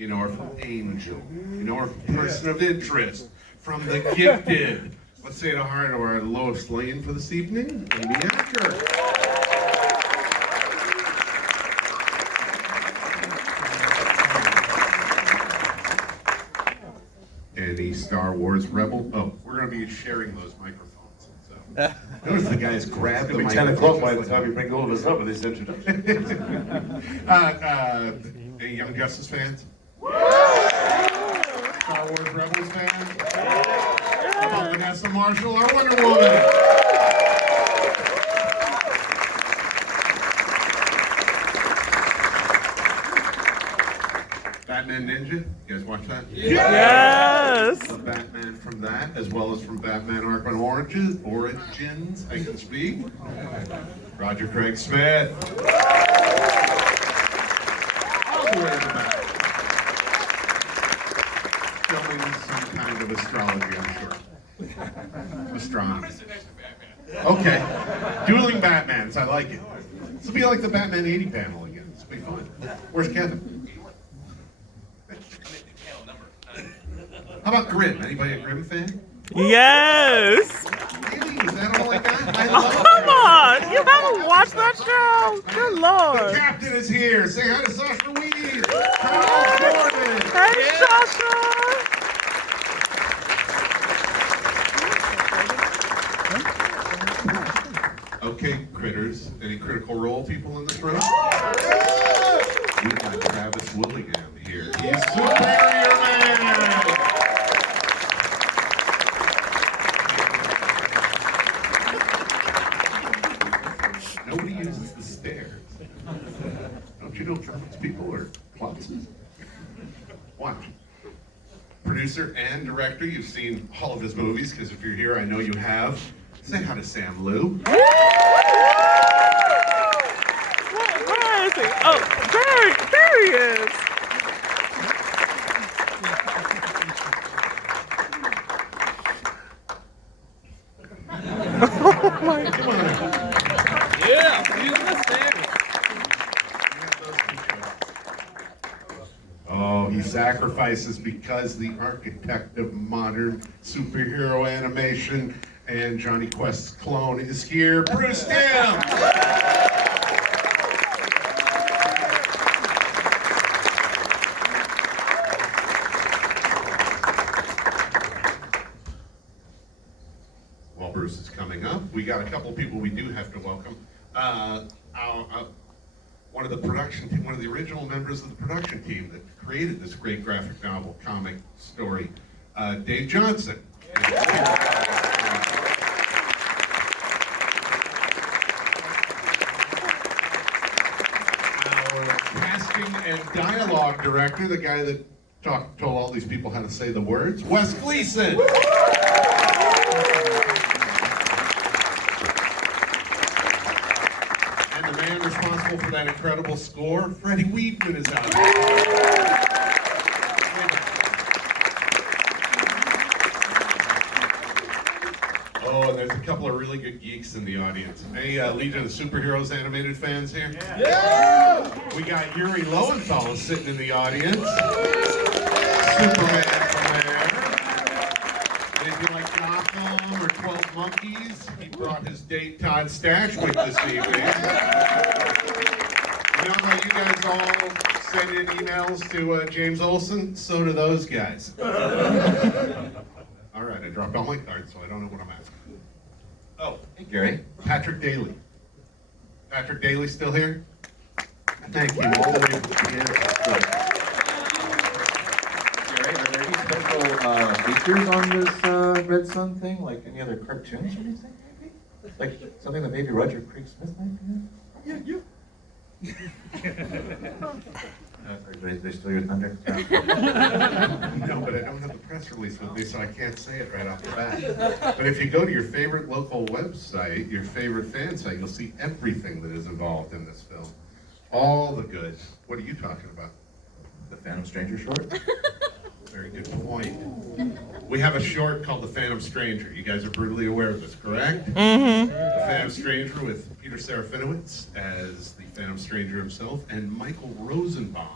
You know her from Angel. You know her from Person of Interest. From The Gifted. Let's say to hi to our Lois Lane for this evening, Amy Acker. Any Star Wars rebel? Oh, we're going to be sharing those microphones. So notice the guys grab the microphone. 10 o'clock by the time you bring all of us up with this introduction. Any Young Justice fans? Star Wars Rebels fans? How about Vanessa Marshall, our Wonder Woman? Batman Ninja? You guys watch that? Yes! The Batman from that, as well as from Batman Arkham Origins, I can speak. Roger Craig Smith. All the way in the back. Showing some kind of astrology, I'm sure. Astronomy. Okay. Dueling Batmans, I like it. This will be like the Batman 80 panel again. This will be fun. Where's Kevin? How about Grimm? Anybody a Grimm fan? Yes! Really? Is that all I got? I love Come on! You haven't watched that show? Good The Lord! captain is here. Say hi to Sasha Roiz. Charles Gordon. Hey, Sasha! Okay, critters. Any Critical Role people in this room? We got Travis Willingham here. He's Superior Man. Nobody uses the stairs. Don't you know Travis people are klutzy? Watch. Producer and director, you've seen all of his movies, because if you're here, I know you have. Say hi to Sam Liu. Where is he? Oh, there he is! Oh my God. Come on. Yeah, he's the same. Oh, he sacrifices because the architect of modern superhero animation and Johnny Quest's clone is here. Bruce Timm! While Bruce is coming up, we got a couple people we do have to welcome. One of the production team, one of the original members of the production team that created this great graphic novel comic story, Dave Johnson. Our casting and dialogue director, the guy that told all these people how to say the words, Wes Gleason. And the man responsible for that incredible score, Freddie Weedman, is out there. Oh, and there's a couple of really good geeks in the audience. Hey, Legion of Superheroes animated fans here? Yeah! We got Yuri Lowenthal sitting in the audience. Superman from there. And if you like Gotham or 12 Monkeys, he brought his date Todd Stashwick this evening. You know how you guys all send in emails to James Olsen? So do those guys. All right, I dropped all my cards, so I don't know what I'm asking. Oh, hey Gary. Patrick Daly. Patrick Daly still here? Thank you all the way from here. Gary, are there any special features on this Red Sun thing? Like any other cartoons or anything, maybe? Like something that maybe Roger Craig Smith might be in? Yeah. They steal your thunder? No, but I don't have the press release with me, so I can't say it right off the bat. But if you go to your favorite local website, your favorite fan site, you'll see everything that is involved in this film. All the good. What are you talking about? The Phantom Stranger short? Very good point. We have a short called The Phantom Stranger. You guys are brutally aware of this, correct? Mm-hmm. The Phantom Stranger with Peter Serafinowicz as the Phantom Stranger himself, and Michael Rosenbaum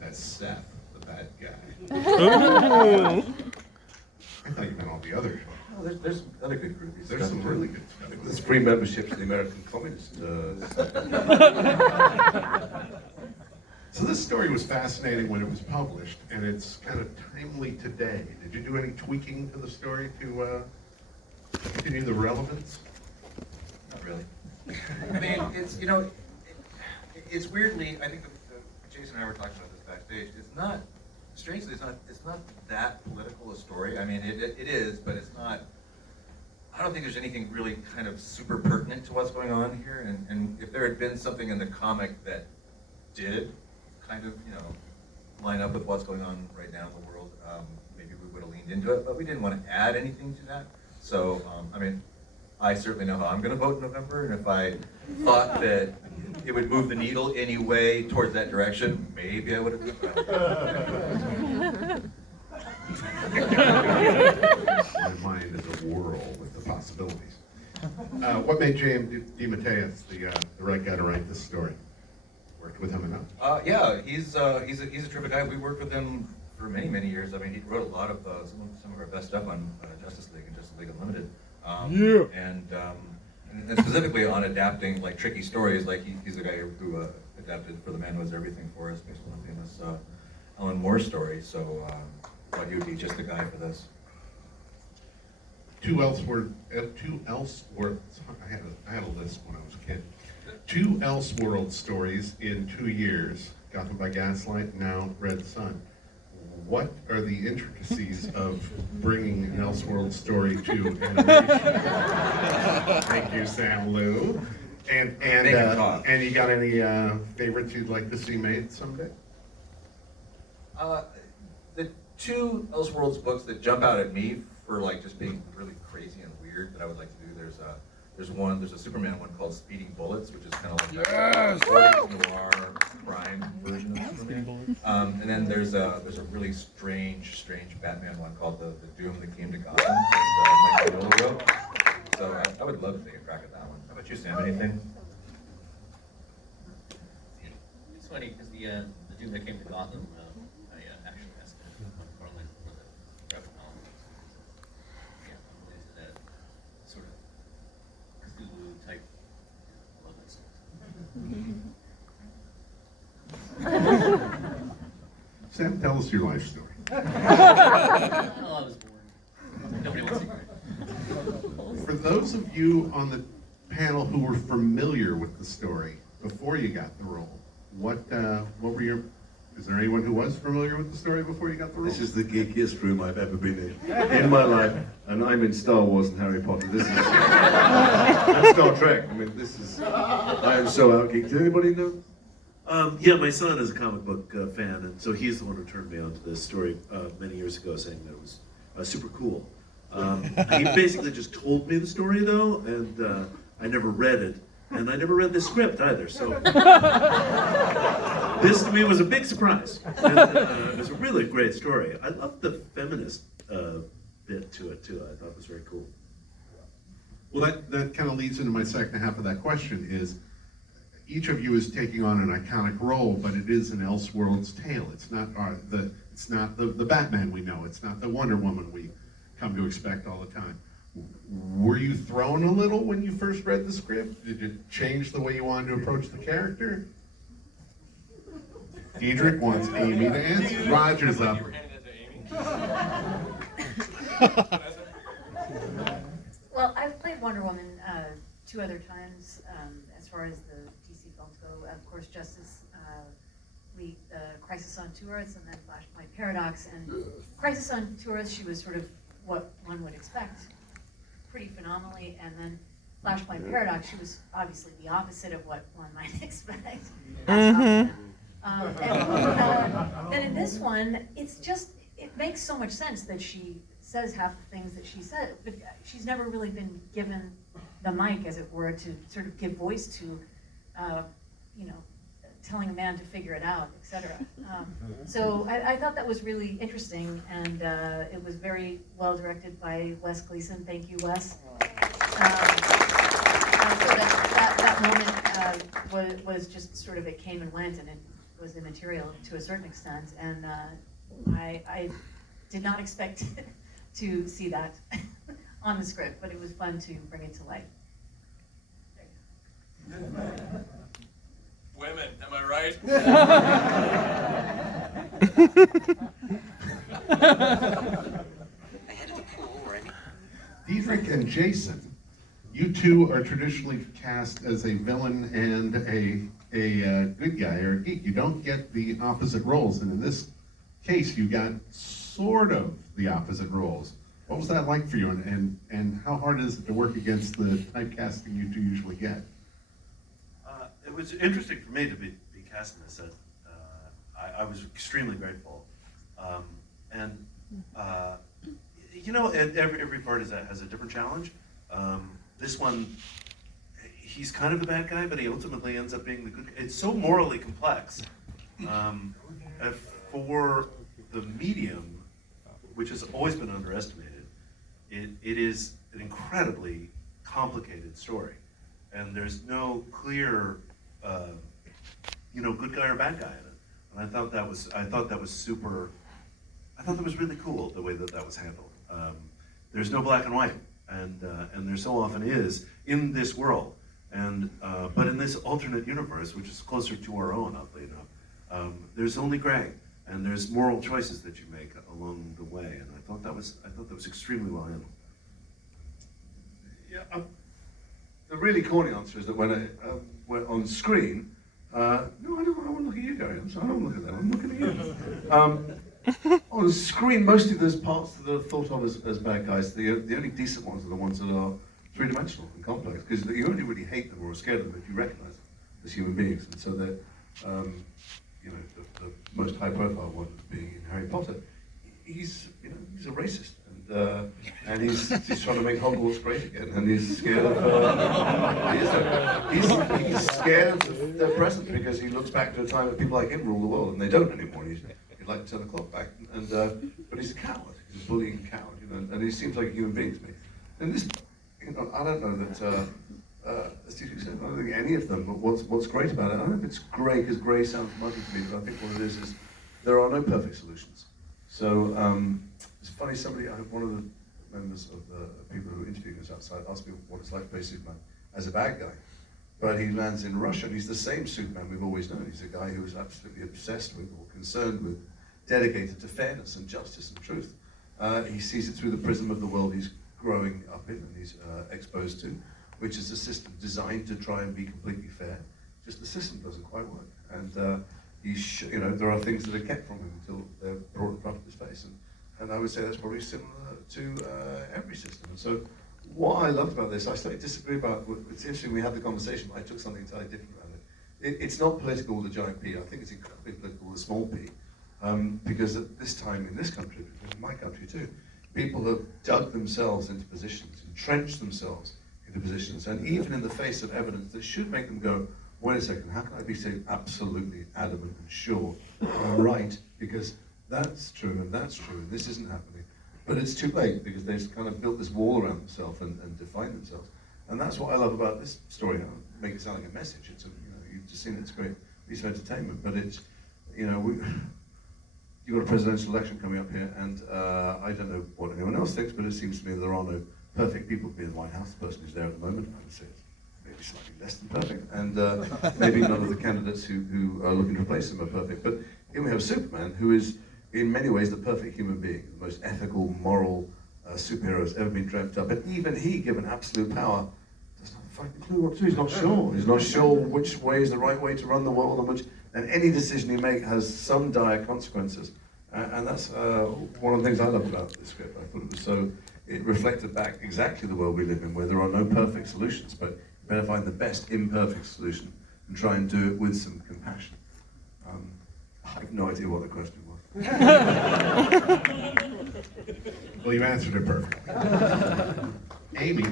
That's Seth, the bad guy. Ooh. I thought you meant all the other. Oh, there's other good groupies. There's some really good stuff. There's free membership to the American Communist. So this story was fascinating when it was published, and it's kind of timely today. Did you do any tweaking to the story to continue the relevance? Not really. I mean, it's, you know, it's weirdly, I think Jason and I were talking about this backstage, it's not, strangely, it's not that political a story. I mean, it is, but it's not, I don't think there's anything really kind of super pertinent to what's going on here, and if there had been something in the comic that did kind of, you know, line up with what's going on right now in the world, maybe we would have leaned into it, but we didn't want to add anything to that. So, I mean, I certainly know how I'm going to vote in November, and if I thought that it would move the needle any way towards that direction, maybe I would have done that. My mind is a whirl with the possibilities. What made James DeMatteis the right guy to write this story? Worked with him enough? Yeah, he's a terrific guy. We worked with him for many years. I mean, he wrote a lot of some of our best stuff on Justice League and Justice League Unlimited. And specifically on adapting like tricky stories. Like he's the guy who adapted For the Man Who Was Everything for us, based on the famous Alan Moore story. So thought he would be just the guy for this. Two Elseworlds. I had a list when I was a kid. 2 Elseworlds stories in 2 years. Gotham by Gaslight, now Red Sun. What are the intricacies of bringing an Elseworlds story to animation? Thank you, Sam Lou. And you got any favorites you'd like to see made someday? The 2 Elseworlds books that jump out at me for like just being really crazy and weird that I would like to do. There's a Superman one called Speeding Bullets, which is kind of like a 40s noir crime version of Superman. And then there's a really strange Batman one called the Doom That Came to Gotham. That Mike Mignola wrote. So I would love to take a crack at that one. How about you, Sam? Anything? It's funny because the Doom That Came to Gotham, I actually asked Carlin for the graphic novel. Yeah, I'm into that sort of Cthulhu type. I love that stuff. Sam, tell us your life story. Well, I was born. Nobody wants to hear it. For those of you on the panel who were familiar with the story before you got the role, what were your? Is there anyone who was familiar with the story before you got the role? This is the geekiest room I've ever been in my life, and I'm in Star Wars and Harry Potter. This is and Star Trek. I mean, this is. I am so out geeked. Did anybody know? Yeah, my son is a comic book fan, and so he's the one who turned me on to this story many years ago, saying that it was super cool. He basically just told me the story, though, and I never read it, and I never read the script either, so this to me was a big surprise. And, it was a really great story. I loved the feminist bit to it, too. I thought it was very cool. Well, that kind of leads into my second half of that question is, each of you is taking on an iconic role, but it is an Elseworlds tale. It's not the Batman we know. It's not the Wonder Woman we come to expect all the time. Were you thrown a little when you first read the script? Did it change the way you wanted to approach the character? Diedrich wants Amy to answer. Roger's up. You were handing that to Amy? Well, I've played Wonder Woman 2 other times as far as the DC films go. Of course, Justice League, Crisis on Two Earths, and then Flashpoint Paradox. And Crisis on Two Earths, she was sort of what one would expect, pretty phenomenally. And then Flashpoint Paradox, she was obviously the opposite of what one might expect. And then in this one, it makes so much sense that she says half the things that she said, but she's never really been given the mic, as it were, to sort of give voice to, telling a man to figure it out, etc. So I thought that was really interesting, and it was very well directed by Wes Gleason. Thank you, Wes. So that moment was just sort of, it came and went, and was immaterial to a certain extent, and I did not expect to see that on the script, but it was fun to bring it to life. Women, am I right? Diedrich and Jason, you two are traditionally cast as a villain and a good guy or a geek. You don't get the opposite roles, and in this case, you got sort of the opposite roles. What was that like for you, and how hard is it to work against the typecasting you two usually get? It was interesting for me to be cast in this. I was extremely grateful, and you know, every part has a different challenge. This one, he's kind of the bad guy, but he ultimately ends up being the good guy. It's so morally complex. For the medium, which has always been underestimated, it is an incredibly complicated story, and there's no clear, good guy or bad guy in it. And I thought that was super. I thought that was really cool the way that was handled. There's no black and white, and there so often is in this world, and but in this alternate universe, which is closer to our own, oddly enough, there's only gray, and there's moral choices that you make along the way, and I thought that was extremely well handled. Yeah, the really corny answer is that when we're on screen, no, I want to look at you, Gary. I don't look at them. I'm looking at you. On screen, mostly there's parts that are thought of as bad guys. The only decent ones are the ones that are three-dimensional and complex, because you only really hate them or are scared of them if you recognize them as human beings. And so they're, the most high-profile one being in Harry Potter. He's a racist, and he's trying to make Hogwarts great again, and he's scared of he's scared of their presence because he looks back to a time that people like him rule the world, and they don't anymore. He'd like to turn the clock back, but he's a coward. He's a bullying coward, and he seems like a human being to me. And this, I don't know that. As you said, I don't think any of them. But what's great about it, I don't know if it's grey because grey sounds muddy to me, but I think what it is there are no perfect solutions. So it's funny. One of the members of the people who interviewed us outside asked me what it's like to play Superman as a bad guy. But he lands in Russia, and he's the same Superman we've always known. He's a guy who is absolutely obsessed with, or concerned with, dedicated to fairness and justice and truth. He sees it through the prism of the world he's growing up in and he's exposed to, which is a system designed to try and be completely fair. Just the system doesn't quite work, and there are things that are kept from him until they're brought in front of his face, and I would say that's probably similar to every system. And so, what I loved about this, I slightly disagree about. It's interesting. We had the conversation. I took something entirely different around it. It's not political with a giant P. I think it's incredibly political with a small p, because at this time in this country, in my country too, people have dug themselves into positions, entrenched themselves into positions, and even in the face of evidence that should make them go, wait a second, how can I be so absolutely adamant and sure I'm right? Because that's true and that's true and this isn't happening. But it's too late because they've kind of built this wall around themselves and defined themselves. And that's what I love about this story. I don't make it sound like a message. It's you've just seen it's a great piece of entertainment, but it's, you've got a presidential election coming up here, and I don't know what anyone else thinks, but it seems to me that there are no perfect people to be in the White House. The person who's there at the moment, I would say, is maybe slightly less than perfect, and maybe none of the candidates who are looking to replace him are perfect. But here we have Superman, who is in many ways the perfect human being, the most ethical, moral superhero has ever been dreamt up. And even he, given absolute power, doesn't have a fucking clue what to do. He's not sure. He's not sure which way is the right way to run the world, and any decision he makes has some dire consequences. And that's one of the things I love about this script. I thought it reflected back exactly the world we live in, where there are no perfect solutions, but you better find the best imperfect solution and try and do it with some compassion. I have no idea what the question was. Well, you answered it perfectly. Amy,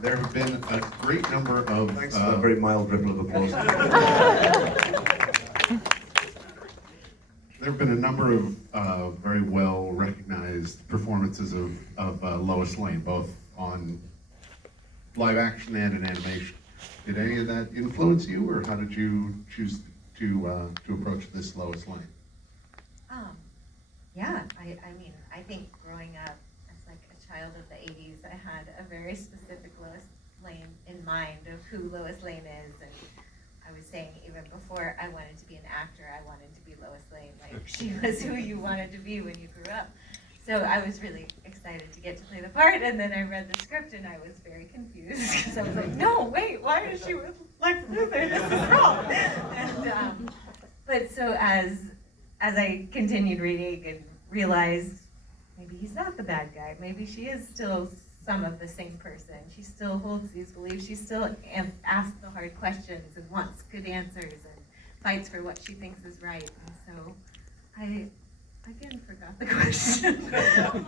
there have been a great number of... Thanks for that very mild ripple of applause. There have been a number of very well recognized performances of Lois Lane, both on live action and in animation. Did any of that influence you, or how did you choose to approach this Lois Lane? Yeah, I mean, I think growing up as like a child of the 80s, I had a very specific Lois Lane in mind of who Lois Lane is, and I was saying even before I wanted to be an actor, I wanted to be Lois Lane. Like, she was who you wanted to be when you grew up. So I was really excited to get to play the part, and then I read the script and I was very confused because I was like, no, wait, why is she with Lex Luthor? This is wrong. And but so as I continued reading and realized maybe he's not the bad guy, maybe she is still some of the same person. She still holds these beliefs. She still asks the hard questions and wants good answers and fights for what she thinks is right. And so I again forgot the question,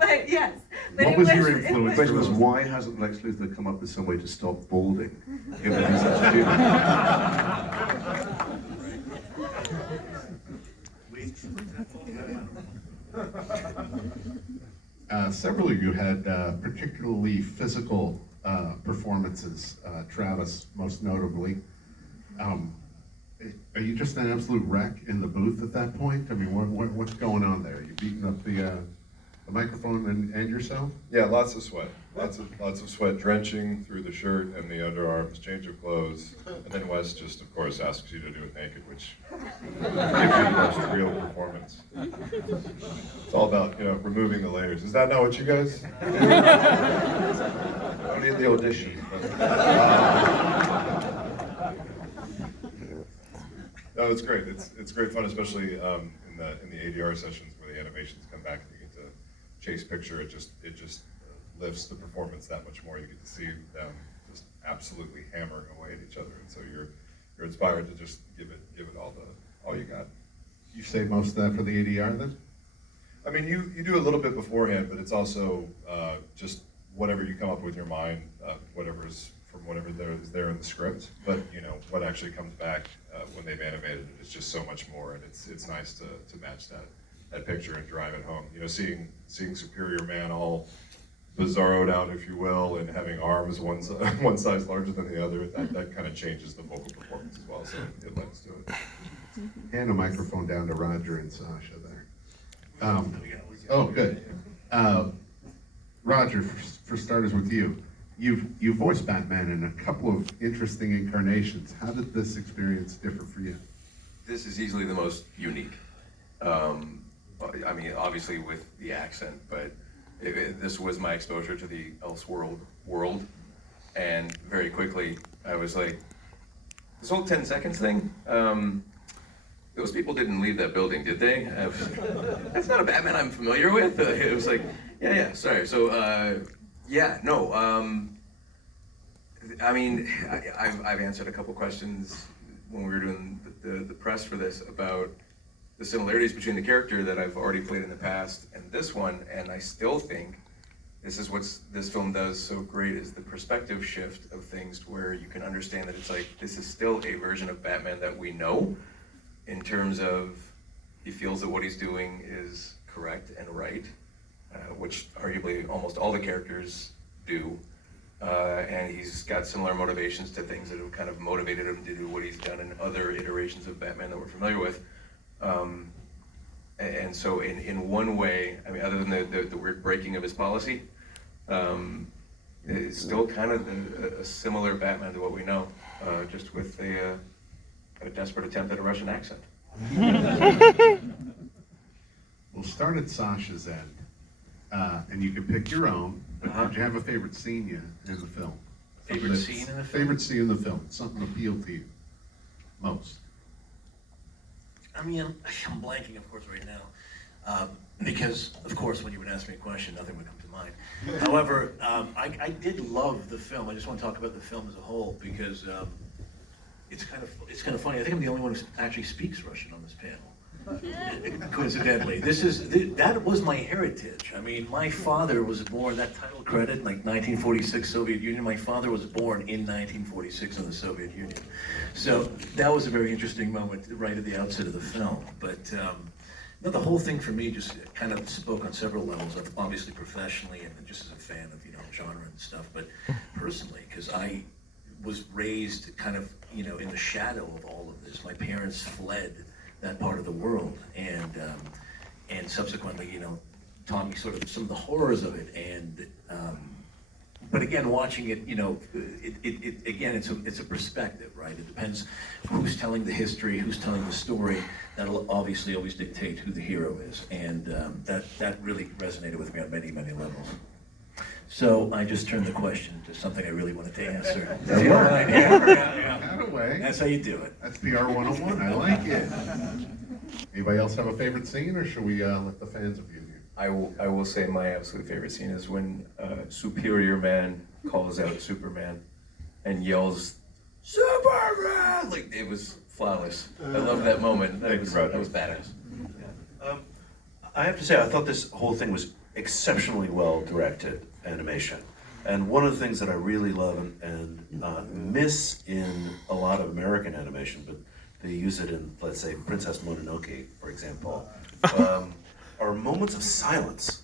but yes. But What was your influence? The question was, why hasn't Lex Luthor come up with some way to stop balding? Given he's such a Several of you had particularly physical performances, Travis most notably. Are you just an absolute wreck in the booth at that point? I mean, what's going on there? Are you beating up the microphone and yourself? Yeah, lots of sweat. Lots of sweat drenching through the shirt and the underarms, change of clothes, and then Wes just, of course, asks you to do it naked, which gives you the most real performance. It's all about, removing the layers. Is that not what you guys do? Only in the audition. No, it's great. It's great fun, especially in the ADR sessions where the animations come back and you get to chase picture. It just lifts the performance that much more. You get to see them just absolutely hammering away at each other, and so you're inspired to just give it all you got. You save most of that for the ADR then? I mean, you do a little bit beforehand, but it's also just whatever you come up with in your mind, whatever's from whatever is there in the script. But what actually comes back when they've animated it is just so much more, and it's nice to match that picture and drive it home. Seeing Superior Man all bizarroed out, if you will, and having arms one size larger than the other, that kind of changes the vocal performance as well. So it lends to it. Hand a microphone down to Roger and Sasha there. Oh, good. Roger, for starters with you. You voiced Batman in a couple of interesting incarnations. How did this experience differ for you? This is easily the most unique. I mean, obviously with the accent, but this was my exposure to the Elseworld world, and very quickly I was like, this whole 10 seconds thing, those people didn't leave that building, did they? That's not a Batman I'm familiar with. It was like, yeah, sorry. So, no. I mean, I've answered a couple questions when we were doing the press for this about the similarities between the character that I've already played in the past and this one, and I still think this is what this film does so great, is the perspective shift of things to where you can understand that it's like, this is still a version of Batman that we know, in terms of he feels that what he's doing is correct and right, which arguably almost all the characters do, and he's got similar motivations to things that have kind of motivated him to do what he's done in other iterations of Batman that we're familiar with. And so in one way, I mean, other than the weird breaking of his policy, it's still kind of a similar Batman to what we know, just with a desperate attempt at a Russian accent. We'll start at Sasha's end, and you can pick your own, but did you have a favorite scene in the film? Favorite scene in the film? Favorite scene in the film, something appealed to you most? I mean, I'm blanking, of course, right now, because, of course, when you would ask me a question, nothing would come to mind. However, I did love the film. I just want to talk about the film as a whole, because it's kind of funny. I think I'm the only one who actually speaks Russian on this panel. Coincidentally, that was my heritage. I mean, my father was born, that title credit, like 1946 Soviet Union. My father was born in 1946 in the Soviet Union. So that was a very interesting moment right at the outset of the film. But no, the whole thing for me just kind of spoke on several levels, obviously professionally and just as a fan of genre and stuff, but personally, because I was raised kind of, you know, in the shadow of all of this. My parents fled that part of the world, and subsequently, you know, taught me sort of some of the horrors of it. And but again, watching it, you know, again, it's a perspective, right? It depends who's telling the history, who's telling the story. That'll obviously always dictate who the hero is, and that really resonated with me on many, many levels. So I just turned the question to something I really wanted to answer. That's how you do it. That's PR 101. I like it. Anybody else have a favorite scene, or should we let the fans abuse you? I will say my absolute favorite scene is when Superior Man calls out Superman and yells, "Superman!" Like, it was flawless. I love that moment. That was badass. I have to say, I thought this whole thing was exceptionally well directed animation. And one of the things that I really love and miss in a lot of American animation, but they use it in, let's say, Princess Mononoke, for example, are moments of silence.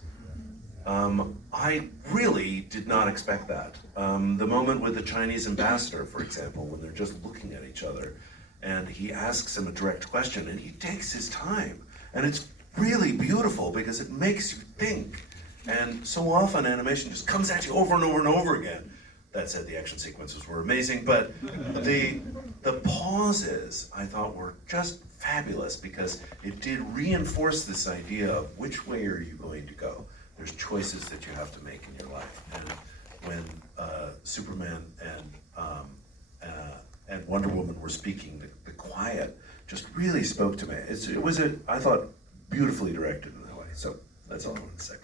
I really did not expect that. The moment with the Chinese ambassador, for example, when they're just looking at each other, and he asks him a direct question, and he takes his time. And it's really beautiful because it makes you think. And so often animation just comes at you over and over and over again. That said, the action sequences were amazing, but the pauses I thought were just fabulous because it did reinforce this idea of which way are you going to go. There's choices that you have to make in your life. And when Superman and Wonder Woman were speaking, the quiet just really spoke to me. It was, I thought, beautifully directed in that way. So that's all I wanted to say.